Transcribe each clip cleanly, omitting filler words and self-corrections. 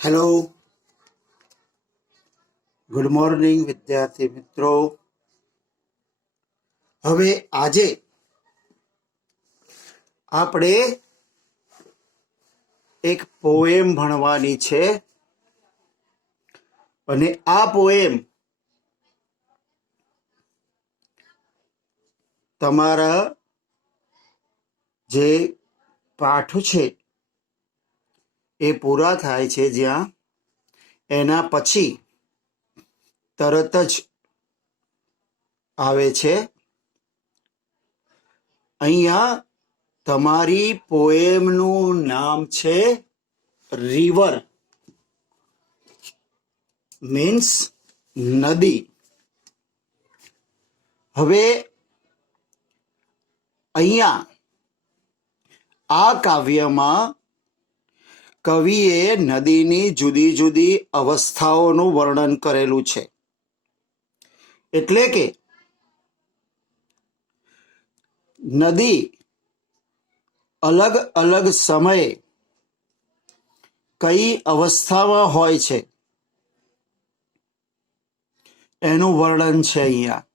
Hello, good morning વિદ્યાર્થી મિત્રો. હવે આજે આપણે એક પોએમ ભણવાની છે અને આ પોએમ તમારા જે પાઠ છે એ પૂરા થાય છે જ્યાં એના પછી તરત જ આવે છે. અહીંયા તમારી પોએમનું નામ છે રિવર, મીન્સ નદી. હવે અહીંયા આ કાવ્યમાં કવિએ નદીની જુદી જુદી અવસ્થાઓનું વર્ણન કરેલું છે. એટલે કે નદી અલગ અલગ સમયે કઈ અવસ્થામાં હોય છે એનું વર્ણન છે અહીંયા.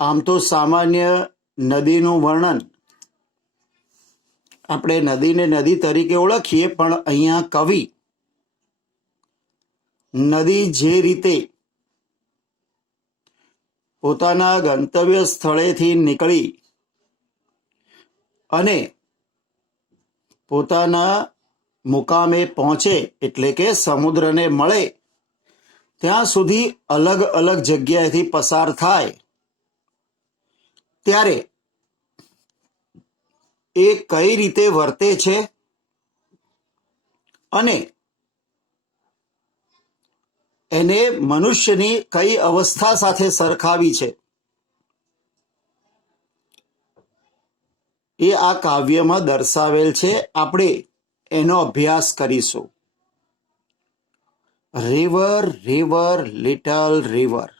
આમ તો સામાન્ય નદીનું વર્ણન આપણે નદીને નદી તરીકે ઓળખીએ, પણ અહીંયા કવિ નદી જે રીતે પોતાના ગંતવ્ય સ્થળેથી નીકળી અને પોતાના મુકામે પહોંચે એટલે કે સમુદ્રને મળે ત્યાં સુધી અલગ અલગ જગ્યાએથી પસાર થાય, ત્યારે એ કઈ રીતે વર્તે છે અને એને મનુષ્યની કઈ અવસ્થા સાથે સરખાવી છે એ આ કાવ્યમાં દર્શાવેલ છે. આપણે એનો અભ્યાસ કરીશું. રિવર રિવર લિટલ રિવર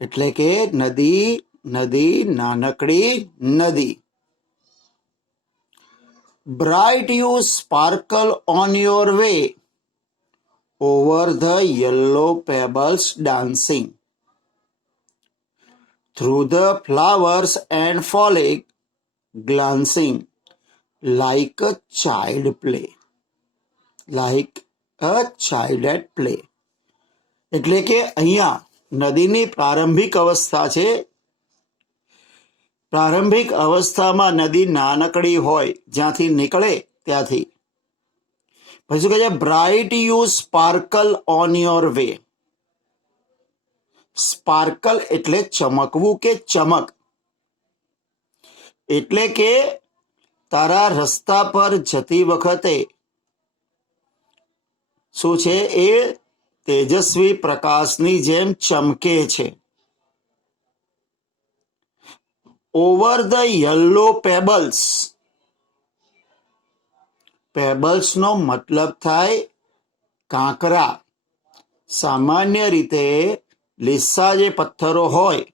એટલે કે નદી નદી નાનકડી નદી. Bright you sparkle on your way over the yellow pebbles dancing through the flowers and foliage glancing like a child at play. એટલે કે અહીંયા નદીની પ્રારંભિક અવસ્થા છે. પ્રારંભિક અવસ્થામાં નદી નાનકડી હોય, જ્યાંથી નીકળે ત્યાંથી. પછી કહે છે bright you sparkle on your way. Sparkle એટલે ચમકવું કે ચમક. એટલે કે તારા રસ્તા પર જતી વખતે શું છે, એ તેજસ્વી પ્રકાશની જેમ ચમકે છે. Over the yellow pebbles. Pebbles નો મતલબ થાય કાંકરા. સામાન્ય રીતે લીસા જે પથ્થરો હોય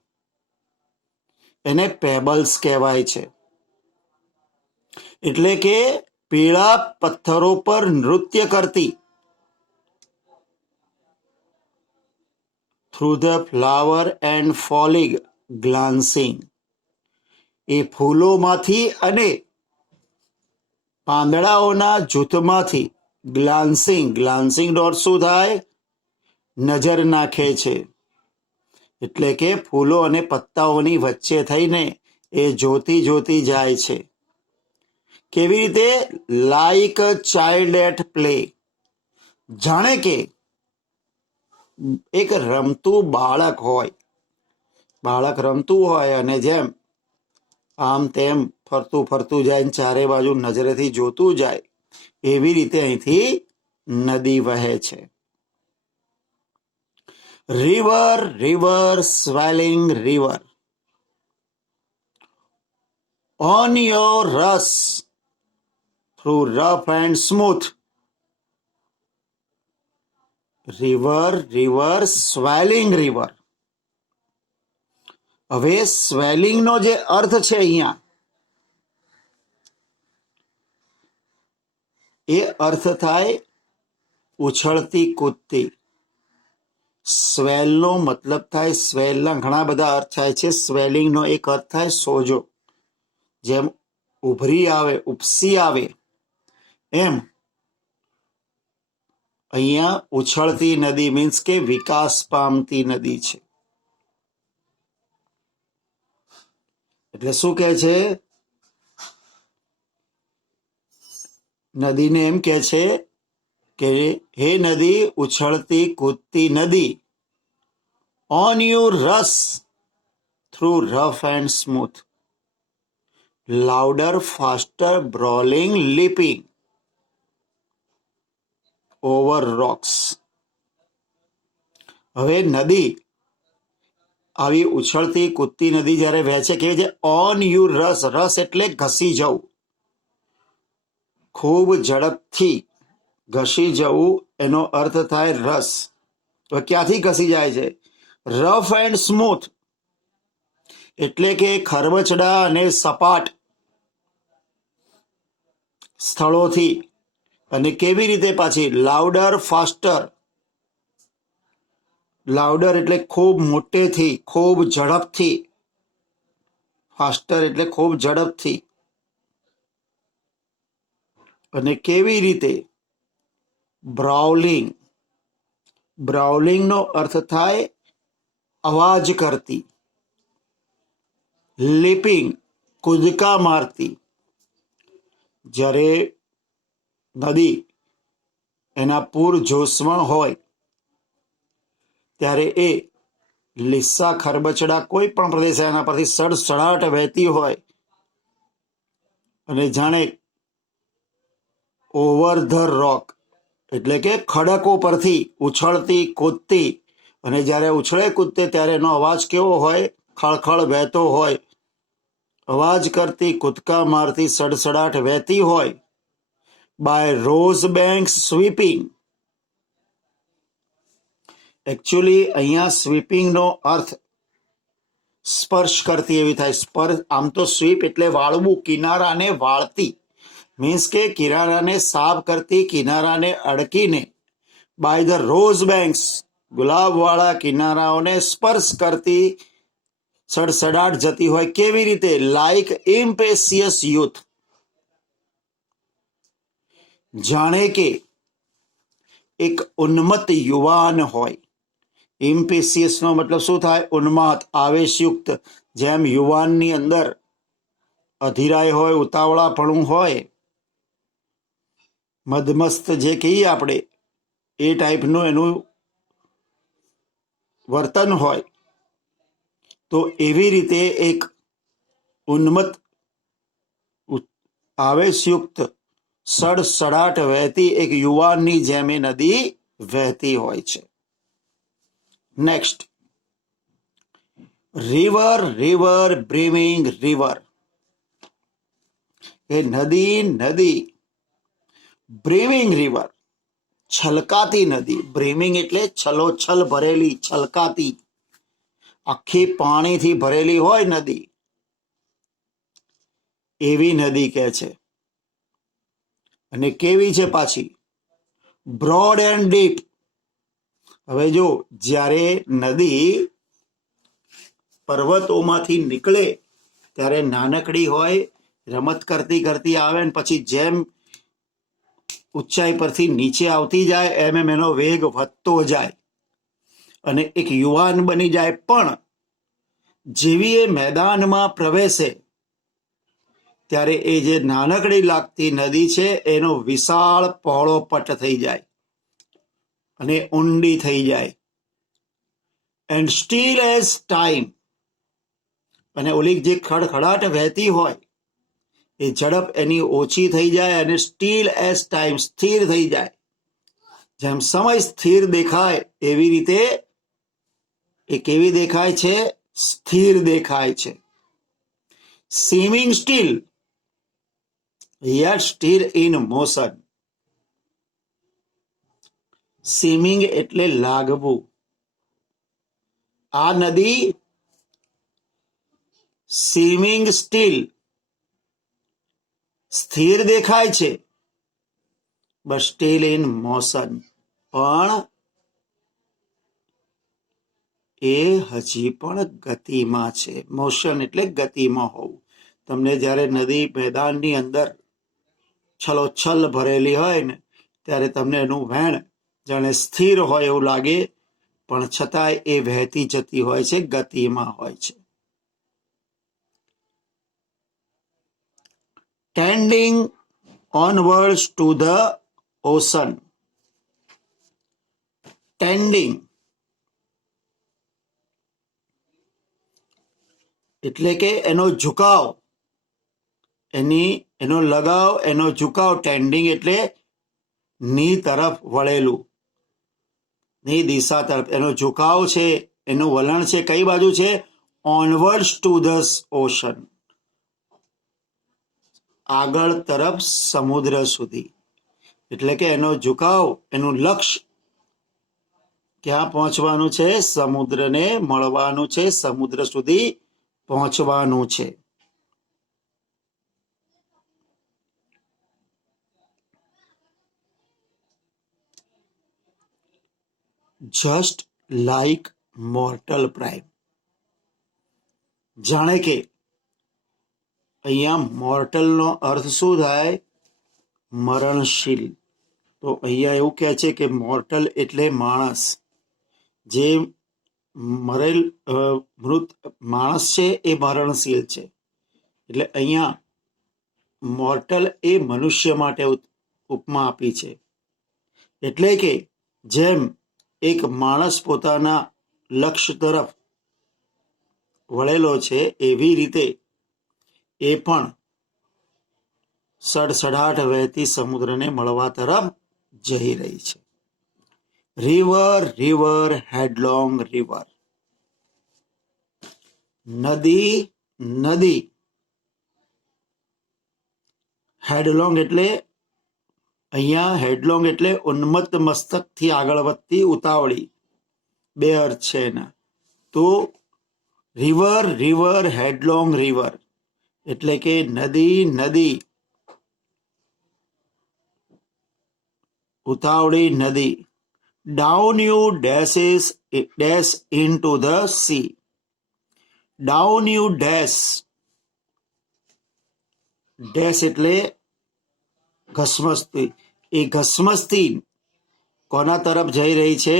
એને પેબલ્સ કહેવાય છે. એટલે કે પીળા પથ્થરો પર નૃત્ય કરતી. Through the flower and foliage glancing. એ ફૂલોમાંથી અને પાંદડાઓના જૂથમાંથી ગ્લાન્સિંગ. ગ્લાન્સિંગ નો અર્થ શું થાય? નજર નાખે છે. એટલે કે ફૂલો અને પત્તાઓની વચ્ચે થઈને એ જોતી જોતી જાય છે. કેવી રીતે? Like a child at play. જાણે કે એક રમતું બાળક હોય. બાળક રમતું હોય અને જેમ આમ તેમ ફરતું ફરતું જાય, ચારે બાજુ નજરેથી જોતું જાય, એવી રીતે અહીંથી નદી વહે છે. River river swelling river on your rush through rough and smooth. River river swelling river. હવે સ્વેલિંગ નો જે અર્થ છે અહીંયા, એ અર્થ થાય ઉછળતી કૂદતી. સ્વેલનો મતલબ થાય, સ્વેલના ઘણા બધા અર્થ થાય છે. સ્વેલિંગનો એક અર્થ થાય સોજો, જેમ ઉભરી આવે, ઉપસી આવે, એમ અહીંયા ઉછળતી નદી મીન્સ કે વિકાસ પામતી નદી છે. એટલે શું કહે છે? નદીને એમ કહે છે કે હે નદી, ઉછળતી કૂદતી નદી, on your rush through rough and smooth, louder faster brawling leaping over rocks. હવે નદી આવી ઉછળતી કૂદતી નદી જ્યારે વહેંચે, કેવી છે? ઓન યુ રસ. રસ એટલે ઘસી જવું, ખૂબ ઝડપથી ઘસી જવું, એનો અર્થ થાય રસ. તો ક્યાંથી ઘસી જાય છે? રફ એન્ડ સ્મૂથ એટલે કે ખરબચડા અને સપાટ સ્થળોથી. અને કેવી રીતે પાછી? Louder faster. લાઉડર એટલે ખૂબ મોટેથી, ખૂબ ઝડપથી. ફાસ્ટર એટલે ખૂબ ઝડપથી. અને કેવી રીતે? બ્રાઉલિંગ. બ્રાઉલિંગનો અર્થ થાય અવાજ કરતી. લીપિંગ કૂદકા મારતી. જ્યારે નદી એના પૂર જોશમાં હોય ત્યારે એ લીસા ખરબચડા કોઈ પણ પ્રદેશ એના પરથી સડસડાટ વહેતી હોય અને જાણે ઓવર ધ રોક એટલે કે ખડકો પરથી ઉછળતી કૂદતી. અને જ્યારે ઉછળે કૂદતે ત્યારે એનો અવાજ કેવો હોય? ખળખળ વહેતો હોય, અવાજ કરતી, કૂદકા મારતી, સડસડાટ વહેતી હોય. By rose bank sweeping. Actually અહીંયા સ્વીપિંગનો અર્થ સ્પર્શ કરતી એવી થાય. સ્પર્શ, આમ તો સ્વીપ એટલે વાળવું, કિનારાને વાળતી, મીન્સ કે કિનારાને સાફ કરતી, કિનારાને અડકીને. બાય ધ રોઝ બેંક્સ, ગુલાબવાળા કિનારાઓને સ્પર્શ કરતી, સડસડાટ જતી હોય. કેવી રીતે? લાઈક ઇમ્પેશિયસ યુથ, જાણે કે એક ઉન્મત્ત યુવાન હોય. ઇમ્પેશિયસનો મતલબ શું થાય? ઉન્માદ, આવેશયુક્ત. જેમ યુવાનની અંદર અધીરાય હોય, ઉતાવળાપણું હોય, મદમસ્ત જે કહીએ આપણે, એ ટાઈપનું એનું વર્તન હોય. તો એવી રીતે એક ઉન્મત્ત, આવેશયુક્ત, સડસડાટ વહેતી એક યુવાનની જેમ એ નદી વહેતી હોય છે. Next, river river brimming river. એ નદી નદી, બ્રીમિંગ રિવર છલકાતી નદી. બ્રીમિંગ એટલે છલોછલ ભરેલી, છલકાતી, આખી પાણીથી ભરેલી હોય નદી, એવી નદી કહે છે. અને કેવી છે પાછી? Broad and deep. હવે જો, જ્યારે નદી પર્વતોમાંથી નીકળે ત્યારે નાનકડી હોય, રમત કરતી કરતી આવે, અને પછી જેમ ઊંચાઈ પરથી નીચે આવતી જાય એમ એમ એનો વેગ વધતો જાય અને એક યુવાન બની જાય. પણ જેવી એ મેદાનમાં પ્રવેશે ત્યારે એ જે નાનકડી લાગતી નદી છે એનો વિશાળ પહોળો પટ થઈ જાય અને ઊંડી થઈ જાય. And steel as time. અને ઓલી જે ખડખડાટ વહેતી હોય એ ઝડપ એની ઓછી થઈ જાય અને સ્ટીલ એઝ ટાઈમ, સ્થિર થઈ જાય. જેમ સમય સ્થિર દેખાય એવી રીતે એ કેવી દેખાય છે? સ્થિર દેખાય છે. Seeming still yet still in motion. Seeming એટલે લાગવું. આ નદી સીમિંગ સ્ટીલ, સ્થિર દેખાય છે, બટ સ્ટીલ ઇન મોશન, પણ એ હજી પણ ગતિમાં છે. મોશન એટલે ગતિમાં હોવું. તમને જ્યારે નદી મેદાનની અંદર છલોછલ ભરેલી હોય ને ત્યારે તમને એનું વહેણ જાણે સ્થિર હોય એવું લાગે, પણ છતાંય એ વહેતી જતી હોય છે, ગતિમાં હોય છે. Tending onwards to the ocean. Tending એટલે કે એનો ઝુકાવ, એનો લગાવ, એનો ઝુકાવ. ટેન્ડિંગ એટલે ની તરફ વળેલું, ની દિશા તરફ એનો ઝુકાવ છે, એનું વલણ છે. કઈ બાજુ છે? ઓનવર્ડ્સ ટુ ધ ઓશન, આગળ તરફ સમુદ્ર સુધી. એટલે કે એનો ઝુકાવ, એનું લક્ષ્ય ક્યાં પહોંચવાનું છે? સમુદ્રને મળવાનું છે, સમુદ્ર સુધી પહોંચવાનું છે. જસ્ટ લાઈક મોર્ટલ પ્રાઇમ, જાણે કે અહીંયા મોર્ટલનો અર્થ શું થાય? મરણશીલ. તો અહીંયા એવું કહે છે કે મોર્ટલ એટલે માણસ, જે મરેલ મૃત માણસ છે એ મરણશીલ છે. એટલે અહીંયા મોર્ટલ એ મનુષ્ય માટે ઉપમા આપી છે. એટલે કે જેમ એક માણસ પોતાના લક્ષ્ય તરફ વળેલો છે, એવી રીતે એ પણ સડસડાટ વહેતી સમુદ્રને મળવા તરફ જઈ રહી છે. River, river, headlong river. નદી, નદી. હેડલોંગ એટલે અહીંયા હેડલોંગ એટલે ઉન્મત્ત મસ્તકથી આગળ વધતી, ઉતાવળી, બે અર્થ છે એના. તો રિવર, રિવર, હેડલોંગ રિવર એટલે કે નદી, નદી, ઉતાવળી નદી. Down you dashes dash into the sea. Down you dash, dash એટલે ઘસમસતી. એ ઘસમસતી કોના તરફ જઈ રહી છે?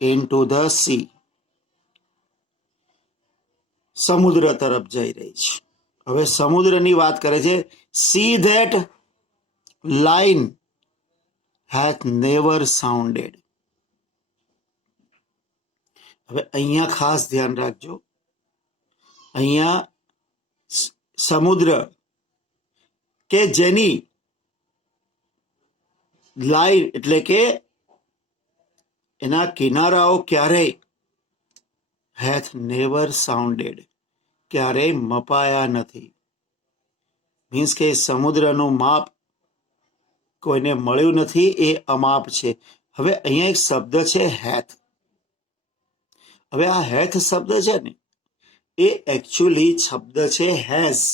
ઇનટુ ધ સી, સમુદ્ર તરફ જઈ રહી છે. હવે સમુદ્રની વાત કરે છે. C that line hath never sounded. હવે અહીંયા ખાસ ધ્યાન રાખજો. અહીંયા સમુદ્ર કે જેની લાઈન એટલે કે એના કિનારાઓ ક્યારેય hath never sounded, ક્યારેય મપાયા નથી. મીન્સ કે સમુદ્રનું માપ કોઈને મળ્યું નથી, એ અમાપ છે. હવે અહીંયા એક શબ્દ છે હેથ. હવે આ હેથ શબ્દ છે ને એ એકચ્યુઅલી શબ્દ છે હેઝ.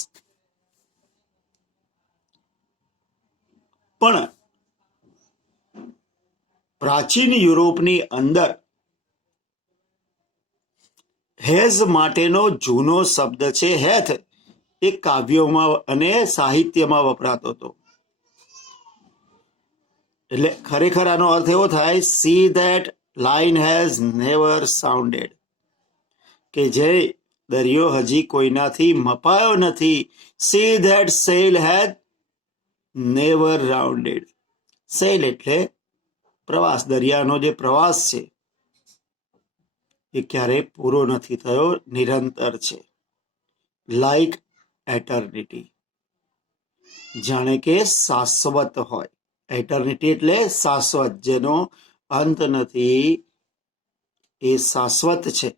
પણ પ્રાચીન યુરોપની અંદર હેઝ માટેનો જૂનો શબ્દ છે હેથ. એ કાવ્યોમાં અને સાહિત્યમાં વપરાતો હતો. એટલે ખરેખર આનો અર્થ એવો થાય, sea that line has never sounded, કે જે દરિયો હજી કોઈનાથી મપાયો નથી. Sea that sail has never rounded. Sail એટલે પ્રવાસ, દરિયાનો જે પ્રવાસ છે એ ક્યારેય પૂરો નથી થયો, નિરંતર છે. લાઈક એટર્નિટી, જાણે કે શાશ્વત હોય. એટર્નિટી એટલે શાશ્વત, જેનો અંત નથી, એ શાશ્વત છે,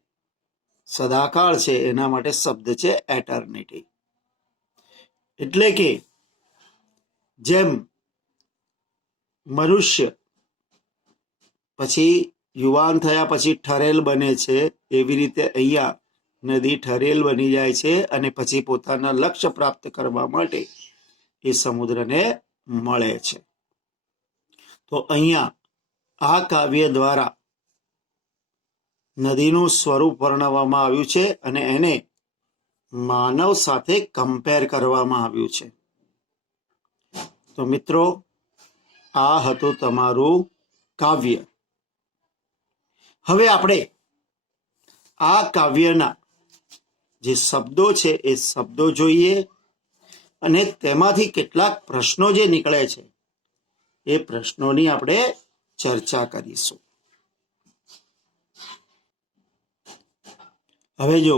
સદાકાળ છે, એના માટે શબ્દ છે એટર્નિટી. એટલે કે જેમ મનુષ્ય પછી યુવાન થયા પછી ઠરેલ બને છે, એવી રીતે અહીંયા નદી ઠરેલ બની જાય છે અને પછી પોતાના લક્ષ્ય પ્રાપ્ત કરવા માટે એ સમુદ્રને મળે છે. તો અહીંયા આ કાવ્ય દ્વારા નદીનું સ્વરૂપ વર્ણવવામાં આવ્યું છે અને એને માનવ સાથે કમ્પેર કરવામાં આવ્યું છે. તો મિત્રો, આ હતું તમારું કાવ્ય. હવે આપણે આ કાવ્યના જે શબ્દો છે એ શબ્દો જોઈએ અને તેમાંથી કેટલાક પ્રશ્નો જે નીકળે છે એ પ્રશ્નોની આપણે ચર્ચા કરીશું. હવે જો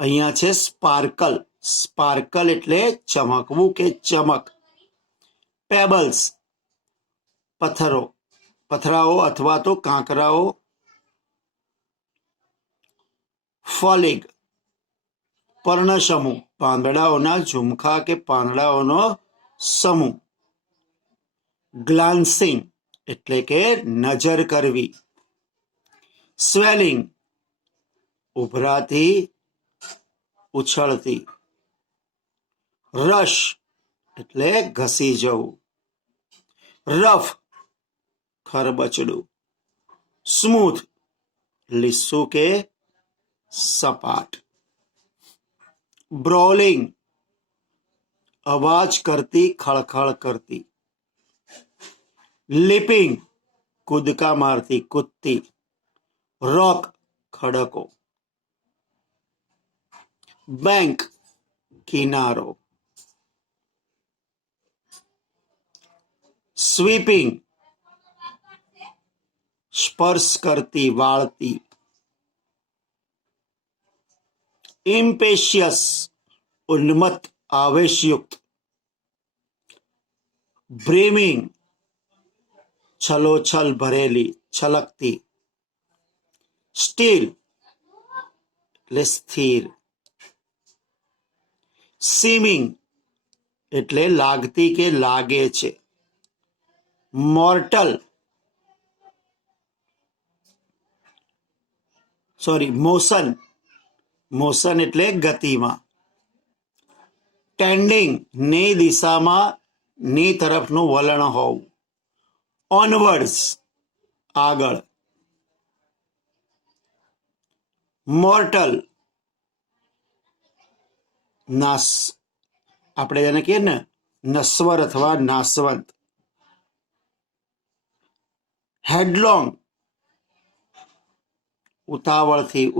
અહીંયા છે સ્પાર્કલ. સ્પાર્કલ એટલે ચમકવું કે ચમક. પેબલ્સ પથરાઓ અથવા તો કાંકરાઓ. ફોલિગ પર્ણસમૂહ, પાંદડાઓના ઝુમખા કે પાંદડાઓનો સમૂહ. ગ્લાન્સિંગ એટલે કે નજર કરવી. સ્વેલિંગ ઉભરાતી, ઉછળતી. રશ એટલે ઘસી જવું. રફ ખરબચડું. સ્મૂથ લીસું કે સપાટ. બ્રોલિંગ અવાજ કરતી, ખળખળ કરતી. લીપિંગ કૂદકા મારતી, કૂદતી. રોક ખડકો. બેંક કિનારો. સ્વીપિંગ સ્પર્શ કરતી, વાળતી. ઇમ્પેશિયસ ઉન્મત્ત, આવેશયુક્ત. બ્રીમિંગ છલોછલ ભરેલી, છલકતી. સ્ટીલ એટલે સ્થિર. સીમિંગ એટલે લાગતી કે લાગે છે. મોશન એટલે ગતિમાં. ટેન્ડિંગ ની દિશામાં, ની તરફનું વલણ હોવું. ઓનવર્ડ્સ આગળ. મોર્ટલ આપણે જેને કહીએ ને નશ્વર અથવા નાશવંત. હેડલોંગ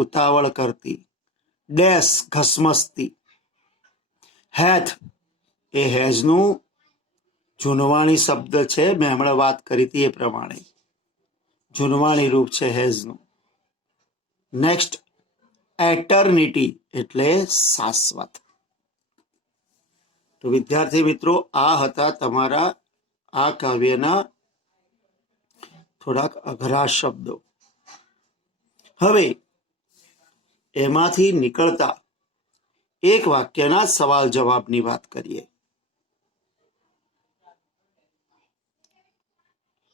ઉતાવળ કરતી. ડેશ ઘસમસતી. હેથ એ હેજનું જૂનવાણી શબ્દ છે. મેં હમણાં વાત કરી હતી એ પ્રમાણે જૂનવાણી રૂપ છે હેજનું. નેક્સ્ટ એટર્નિટી એટલે શાશ્વત. તો વિદ્યાર્થી મિત્રો, આ હતા તમારા આ કાવ્યના થોડાક અઘરા શબ્દો. હવે એમાંથી નીકળતા એક વાક્યના સવાલ જવાબની વાત કરીએ.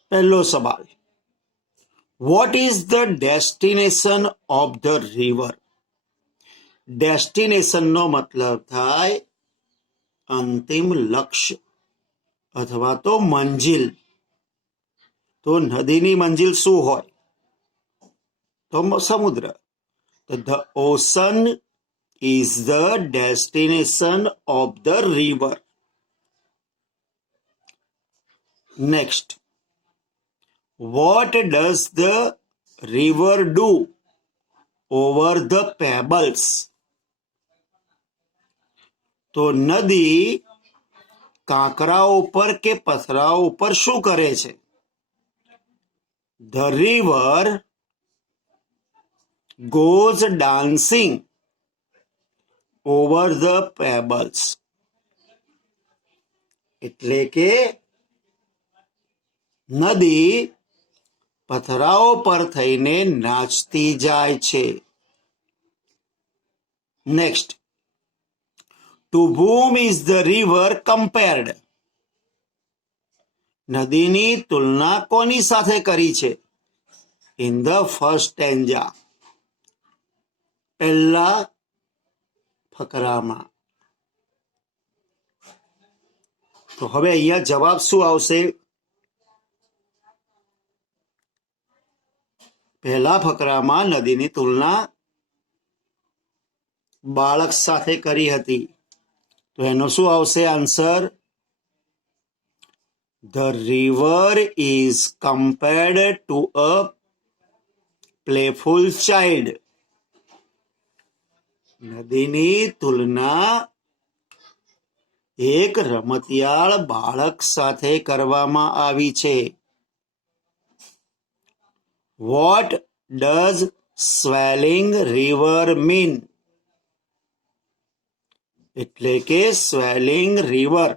પહેલો સવાલ, what is the destination of the river? Destination નો મતલબ થાય અંતિમ લક્ષ્ય અથવા તો મંજિલ. તો નદીની મંજિલ શું હોય? તો સમુદ્ર. The ocean is the destination of the river. Next, what does the river do over the pebbles? તો નદી કાંકરાઓ પર કે પથરાઓ પર શું કરે છે? The river goes dancing over the pebbles. એટલે કે નદી પથરાઓ પર થઈને નાચતી જાય છે. Next, to whom is the river compared? નદીની તુલના કોની સાથે કરી છે? In the first stanza, પહેલા ફકરામાં. તો હવે અહીંયા જવાબ શું આવશે? પહેલા ફકરામાં નદીની તુલના બાળક સાથે કરી હતી, તો એનો શું આવશે answer? The river is compared to a playful child. નદીની તુલના એક રમતિયાળ બાળક સાથે કરવામાં આવી છે. What does swelling river mean? એટલે કે સ્વેલિંગ રિવર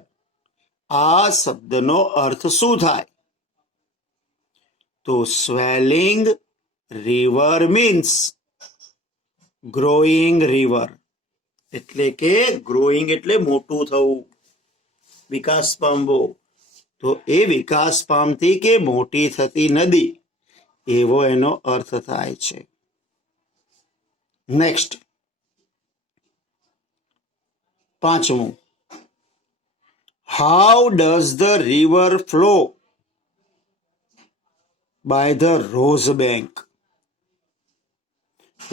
આ શબ્દનો અર્થ શું થાય? તો swelling river means growing river, એટલે કે ગ્રોઈંગ એટલે મોટું થવું, વિકાસ પામવો. તો એ વિકાસ પામતી કે મોટી થતી નદી એવો એનો અર્થ થાય છે. નેક્સ્ટ, પાંચમું, how does the river flow by the rose bank?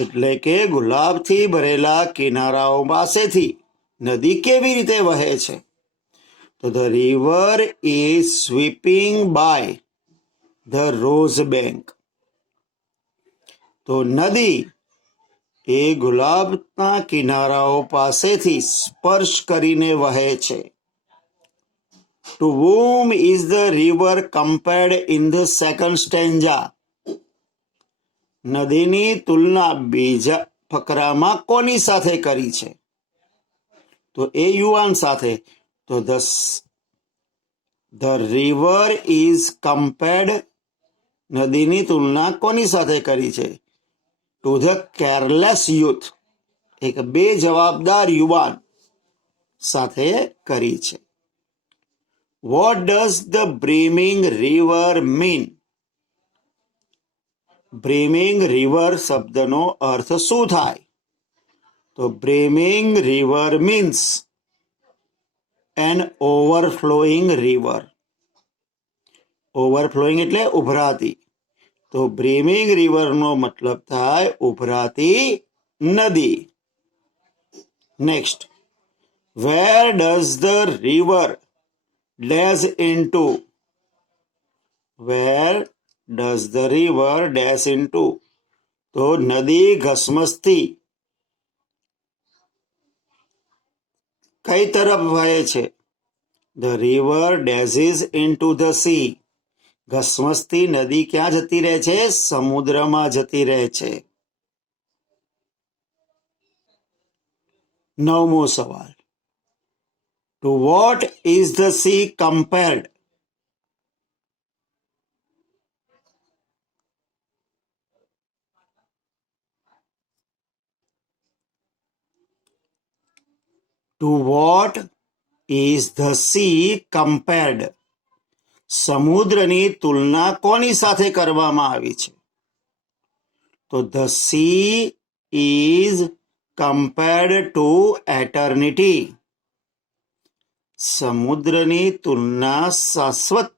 એટલે કે ગુલાબથી ભરેલા કિનારાઓ પાસેથી નદી કેવી રીતે વહે છે? તો the river is sweeping by the rose bank. તો નદી એ ગુલાબના કિનારાઓ પાસેથી સ્પર્શ કરીને વહે છે. To whom is the river compared in the second stanza? નદીની તુલના બીજા ફકરામાં કોની સાથે કરી છે? તો એ યુવાન સાથે. તો the river is compared, નદીની તુલના કોની સાથે કરી છે? To the careless youth, એક બેજવાબદાર યુવાન સાથે કરી છે. What does the brimming river mean? brimming river શબ્દનો અર્થ શું થાય? તો brimming river means an overflowing river. Overflowing એટલે ઉભરાતી. તો brimming river નો મતલબ થાય ઉભરાતી નદી. Next, where does the river dash into? where does the river dash into? તો નદી ઘસમસતી કઈ તરફ વહે છે? The river dashes into the sea. ઘસમસતી નદી ક્યાં જતી રહે છે? સમુદ્રમાં જતી રહે છે. નવમો સવાલ, To what is the sea compared? To what is the sea compared? સમુદ્રની તુલના કોની સાથે કરવામાં આવી છે? તો the sea is compared to eternity. સમુદ્રની તુલના શાશ્વત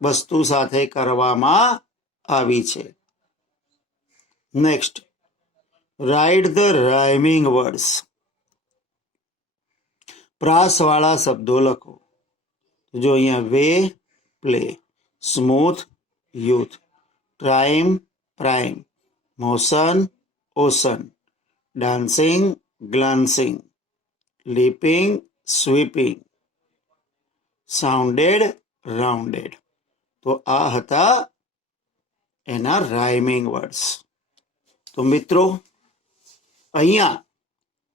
વસ્તુ સાથે કરવામાં આવી છે. Next, write the rhyming words. પ્રાસવાળા શબ્દો લખો. જો અહીંયા way play, smooth youth, time prime, motion ocean, dancing glancing, leaping sweeping, sounded rounded. તો આ હતા એના રાઇમિંગ વર્ડ્સ. તો મિત્રો, અહીંયા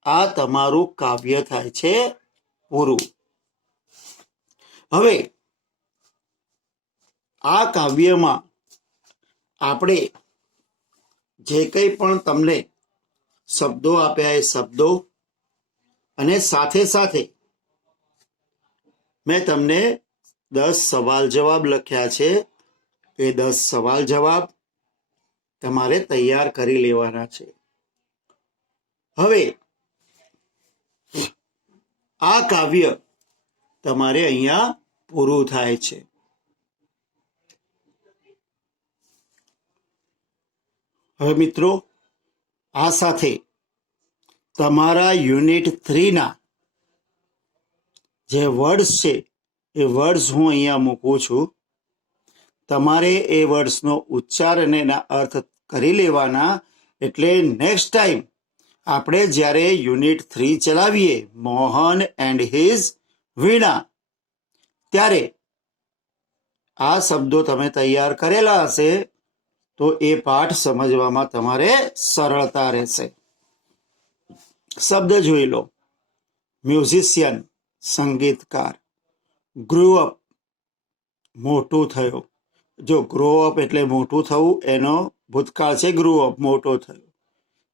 આ તમારું કાવ્ય થાય છે પૂરું. હવે આ કાવ્યમાં આપણે જે કંઈ પણ તમને શબ્દો આપ્યા એ શબ્દો અને સાથે સાથે મેં તમને 10 સવાલ જવાબ લખ્યા છે. એ 10 સવાલ જવાબ તમારે તૈયાર કરી લેવાના છે. હવે આ કાવ્ય તમારે અહીંયા પૂરું થાય છે. હવે મિત્રો, આ સાથે તમારા યુનિટ 3ના જે વર્ડ્સ છે એ વર્ડ્સ હું અહીંયા મૂકું છું. તમારે એ વર્ડ્સનો ઉચ્ચાર અને એના અર્થ કરી લેવાના. એટલે નેક્સ્ટ ટાઈમ આપણે જ્યારે યુનિટ 3 ચલાવીએ, મોહન એન્ડ હિઝ વીણા, ત્યારે આ શબ્દો તમે તૈયાર કરેલા હશે તો એ પાઠ સમજવામાં તમારે સરળતા રહેશે. શબ્દ જોઈ લો. મ્યુઝિશિયન, સંગીતકાર. ગ્રો અપ, મોટું થયો. જો ગ્રો અપ એટલે મોટું થવું, એનો ભૂતકાળ છે ગ્રો અપ, મોટો થયો.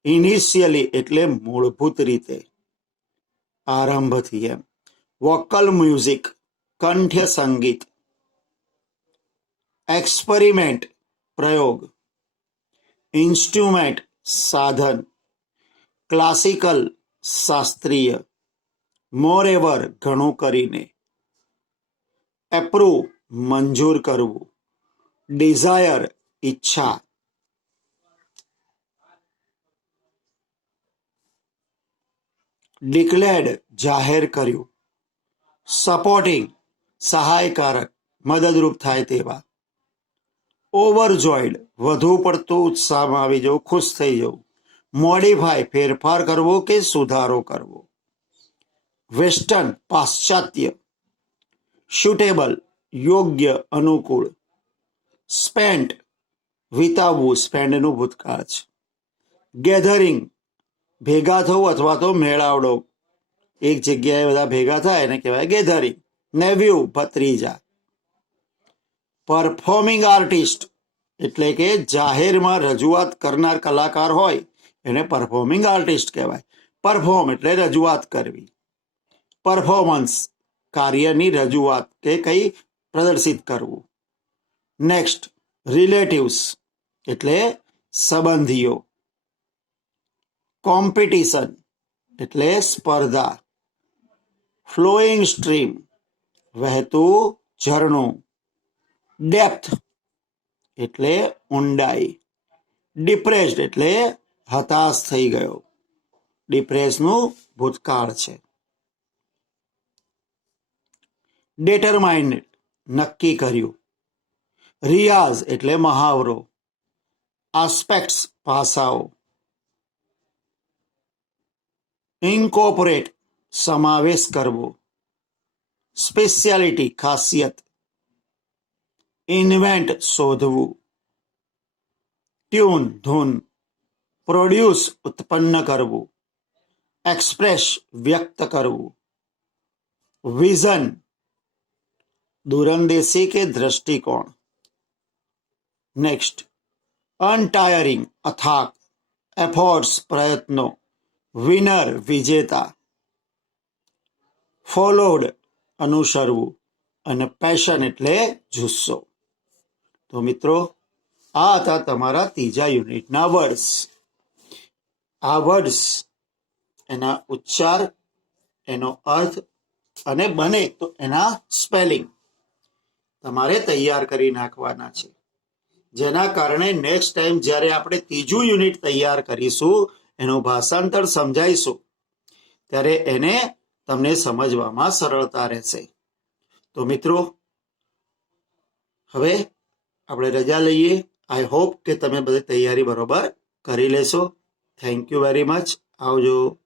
ઇનિશિયલી એટલે મૂળભૂત રીતે, આરંભથી એમ. વોકલ મ્યુઝિક, કંઠ્ય સંગીત. એક્સપેરિમેન્ટ, પ્રયોગ. ઇન્સ્ટ્રુમેન્ટ, સાધન. ક્લાસિકલ, શાસ્ત્રીય. મોરેવર, ઘણું કરીને. એપ્રૂવ, મંજૂર કરવું. ડિઝાયર, ઈચ્છા. ડિક્લેર્ડ, જાહેર કર્યું. સપોર્ટિંગ, સહાયકારક, મદદરૂપ થાય તેવા. ઓવરજોયડ, વધુ પડતું ઉત્સાહમાં આવી જવું, ખુશ થઈ જવું. મોડિફાય, ફેરફાર કરવો કે સુધારો કરવો. વેસ્ટર્ન, પાશ્ચાત્ય. સુટેબલ, યોગ્ય, અનુકૂળ. સ્પેન્ટ, વિતાવવું, સ્પેન્ડનું ભૂતકાળ છે. ગેધરિંગ, ભેગા થવું અથવા તો મેળાવડો, એક જગ્યાએ બધા ભેગા થાય એને કહેવાય ગેધરિંગ. નેવ્યુ, ભત્રીજા. પરફોર્મિંગ આર્ટિસ્ટ એટલે કે જાહેરમાં રજૂઆત કરનાર કલાકાર હોય એને પરફોર્મિંગ આર્ટિસ્ટ કહેવાય. પરફોર્મ એટલે રજૂઆત કરવી. પરફોર્મન્સ, કાર્યની રજૂઆત કે કંઈ પ્રદર્શિત કરવું. નેક્સ્ટ, રિલેટિવ્સ એટલે સંબંધીઓ. કોમ્પિટિશન એટલે સ્પર્ધા. ફ્લોઈંગ સ્ટ્રીમ, વહેતું ઝરણું. ડેપ્થ એટલે ઊંડાઈ. ડિપ્રેસ્ડ એટલે હતાશ થઈ ગયો. ડિપ્રેસનું ભૂતકાળ છે. ડેટરમાઇન્ડ, નક્કી કર્યું. રિયાઝ એટલે મહાવરો. આસ્પેક્ટ્સ, પાસાઓ. ઇન્કોર્પોરેટ, સમાવેશ કરવો. સ્પેશિયાલિટી, ખાસિયત. ઇન્વેન્ટ, શોધવું. ટ્યુન, ધૂન. પ્રોડ્યુસ, ઉત્પન્ન કરવું. એક્સપ્રેસ, વ્યક્ત કરવું. વિઝન, દૂરંદેશી કે દ્રષ્ટિકોણ. નેક્સ્ટ, અનટાયરિંગ, અથાક. એફોર્ટ્સ, પ્રયત્નો. વિનર, વિજેતા. ફોલોડ, અનુસરવું. અને પેશન એટલે જુસ્સો. તો મિત્રો, આ હતા તમારા ત્રીજા યુનિટના વર્ડ્સ. આ વર્ડ્સ, એના ઉચ્ચાર, એનો અર્થ અને બને તો એના સ્પેલિંગ તમારે તૈયાર કરી નાખવાના છે. જેના કારણે નેક્સ્ટ ટાઈમ જ્યારે આપણે ત્રીજું યુનિટ તૈયાર કરીશું, એનું ભાષાંતર સમજાઈશું, ત્યારે એને તમને સમજવામાં સરળતા રહેશે. તો મિત્રો, હવે આપણે રજા લઈએ. આઈ હોપ કે તમે બધી તૈયારી બરોબર કરી લેશો. Thank you very much. આવજો.